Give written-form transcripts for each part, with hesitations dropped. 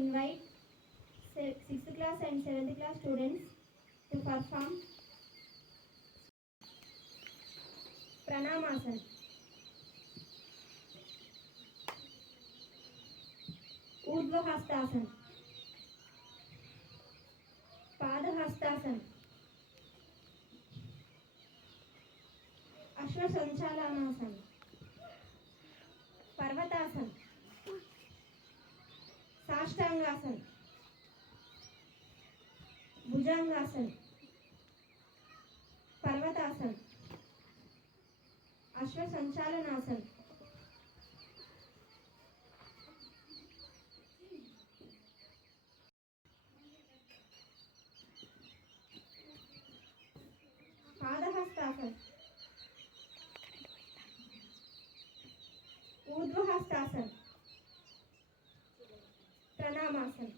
invite 6th class and 7th class students to perform Pranamasana. Urdhva Hastasana, Pada Hastasana, Ashwa Sanchalanasana, Parvatasana, Sashtangasana, Bhujangasana, Parvatasana, Ashwa Sanchalanasana, Padahastasana, Urdhvahastasana, Pranamasana.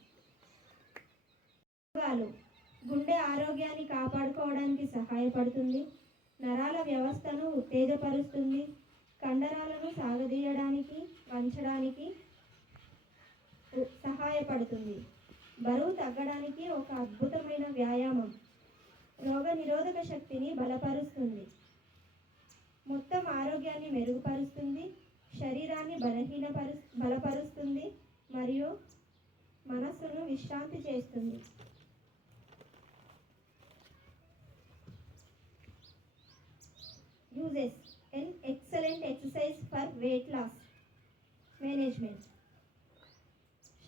గుండె ఆరోగ్యాన్ని కాపాడుకోవడానికి సహాయపడుతుంది, నరాల వ్యవస్థను ఉత్తేజపరుస్తుంది, కండరాలను సాగదీయడానికి వంచడానికి సహాయపడుతుంది, బరువు తగ్గడానికి ఒక అద్భుతమైన వ్యాయామం, రోగ నిరోధక శక్తిని బలపరుస్తుంది, మొత్తం ఆరోగ్యాన్ని మెరుగుపరుస్తుంది, శరీరాన్ని బలపరుస్తుంది మరియు మనస్సును విశ్రాంతి చేస్తుంది. Uses: an excellent exercise for weight loss management,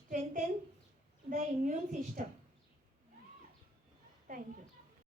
strengthen the immune system. Thank you.